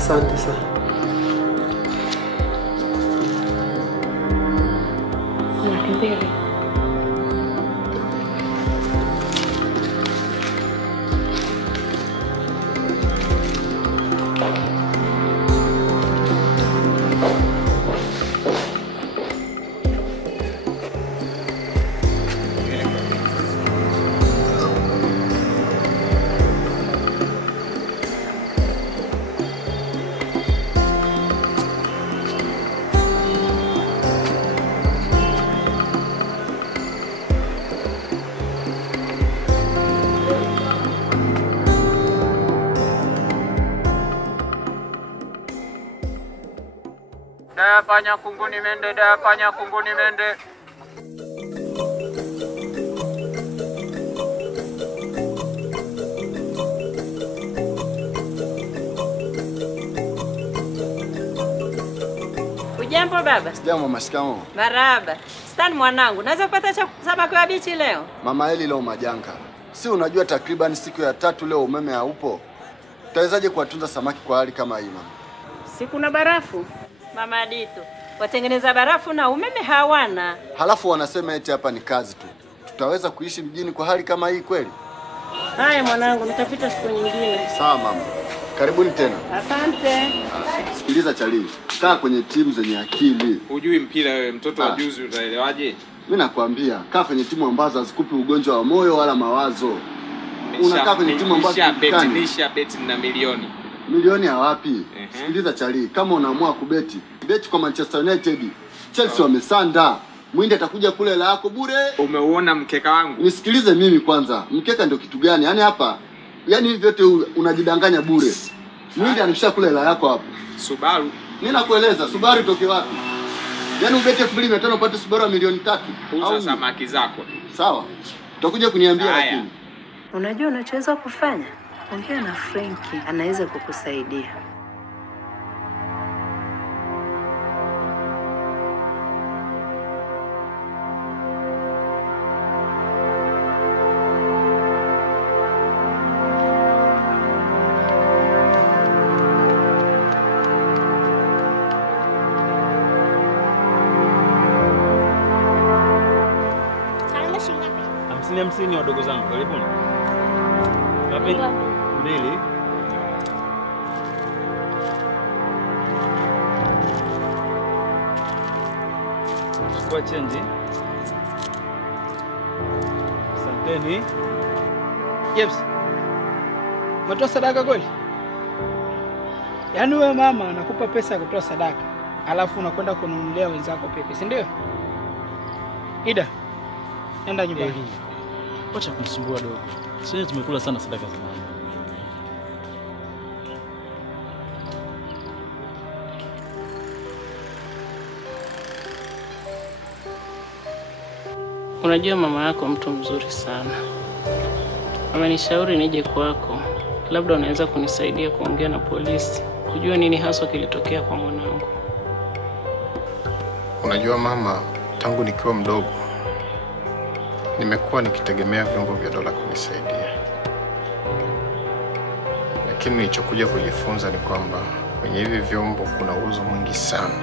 Asante sana. Mbele. Dapanya kunguni mende, dapanya kunguni mende. Ujambo baba? Sijambo mashikamo. Marahaba. Stan mwanangu, naweza kupata samaki wa bichi leo? Mama Eli leo majanga. Si unajua takriban siku ya 3 leo umeme haupo. Utawezaje kuwatunza samaki kwa hali kama hii mama? Si kuna barafu? Mama Dito, watengeneza barafu na umeme hawana. Halafu wanasema eti hapa ni kazi tu. Tutaweza kuishi mjini kwa hali kama hii kweli? Haya mwanangu, nitapita siku nyingine. Sawa mama. Karibuni tena. Asante. Sikiliza Charlie, kaa kwenye timu zenye akili. Hujui mpira wewe, mtoto wa juzi utaelewaje? Mimi nakwambia, kaa kwenye timu ambazo hazikupi ugonjwa wa moyo wala mawazo. Unakaa kwenye timu ambazo nisha beti na milioni. Milioni ya wapi? Sikiliza Charlie, kama unaamua kubeti, beti kwa Manchester United. Chelsea wamesanda. Mwindi atakuja kule la yako bure. Umeuona mkeka wangu? Nisikilize mimi kwanza. Mkeka ndio kitu gani? Yaani hapa, yaani hivi vyote unajidanganya bure. Mwindi anishia kule la yako hapo. Subaru. Mimi nakueleza, Subaru itoke wapi? Yaani ubete 2500 upate Subaru ya milioni 3. Uza samaki zako. Sawa. Utakuja kuniambia lakini. Unajua unachoweza kufanya? Ongea na Frankie, anaweza kukusaidia. Hamsini wadogo zangu, karibuni. Ngapi? 2. Chukua change. Asanteni. James. Umetoa sadaka kweli? Yaani wewe mama anakupa pesa ya kutoa sadaka, alafu unakwenda kununulia wenzako pepe, si ndio? Ida. Nenda nyumbani. Acha kunisumbua dogo. Sisi tumekula sana sadaka za mama. Unajua mama yako mtu mzuri sana. Amenishauri nije kwako. Labda unaweza kunisaidia kuongea na polisi, kujua nini haswa kilitokea kwa mwanangu. Unajua mama, tangu nikiwa mdogo nimekuwa nikitegemea vyombo vya dola kunisaidia. Lakini nilichokuja kujifunza ni kwamba kwenye hivi vyombo kuna uwezo mwingi sana.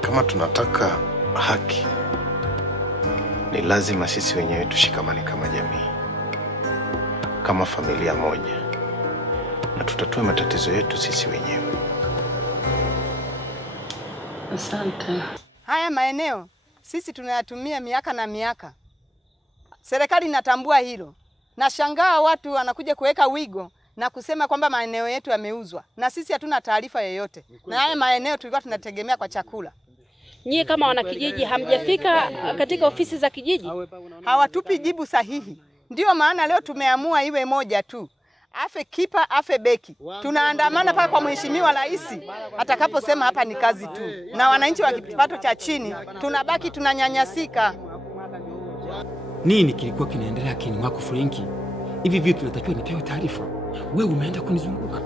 Kama tunataka haki, ni lazima sisi wenyewe tushikamane kama jamii, kama familia moja, na tutatue matatizo yetu sisi wenyewe. Asante. Haya maeneo sisi tunayatumia miaka na miaka. Serikali inatambua hilo. Nashangaa watu wanakuja kuweka wigo na kusema kwamba maeneo yetu yameuzwa, na sisi hatuna taarifa yoyote. Na haya maeneo tulikuwa tunategemea kwa chakula. Nyie kama wanakijiji hamjafika katika ofisi za kijiji? Hawatupi jibu sahihi. Ndio maana leo tumeamua iwe moja tu. Afe kipa, afe beki. Tunaandamana paka kwa Mheshimiwa Rais atakaposema hapa ni kazi tu. Na wananchi wa kipato cha chini tunabaki tunanyanyasika. Nini kilikuwa kinaendelea akini mwako Frankie? Hivi vitu natakiwa nipewe taarifa. Wewe umeenda kunizunguka.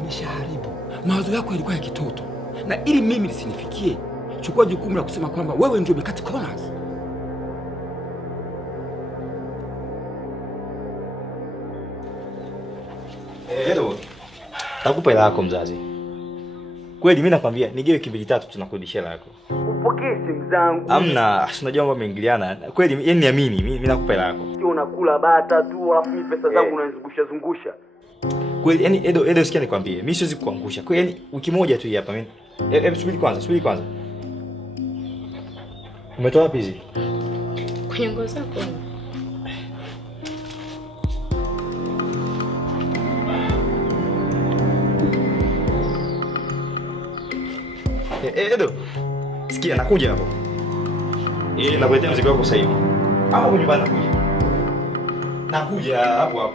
Umeshaharibu. Mawazo yako yalikuwa ya kitoto. Na ili mimi lisinifikie, chukua jukumu la kusema kwamba wewe ndio umekata corners. Hello. Nakupa hela yako mzazi. Kweli mimi nakwambia nigewe 2-3 tunakurudishia hela yako. Upokee simu zangu. Hamna, unajua mambo yameingiliana. Kweli yani niamini, mimi nakupa hela yako. Sio unakula bata tu alafu mimi pesa zangu unazungusha. Kweli yani Edo sikia nikwambie, mimi siwezi kuangusha. Kweli yani wiki moja tu hii hapa mimi. Subiri kwanza. Umetoa wapi hizi? Kwenye nguo zako. Edo. Sikia nakuja hapo. Nakuletea mzigo wako sasa hivi. Hapo nyumbani nakuja. Nakuja hapo.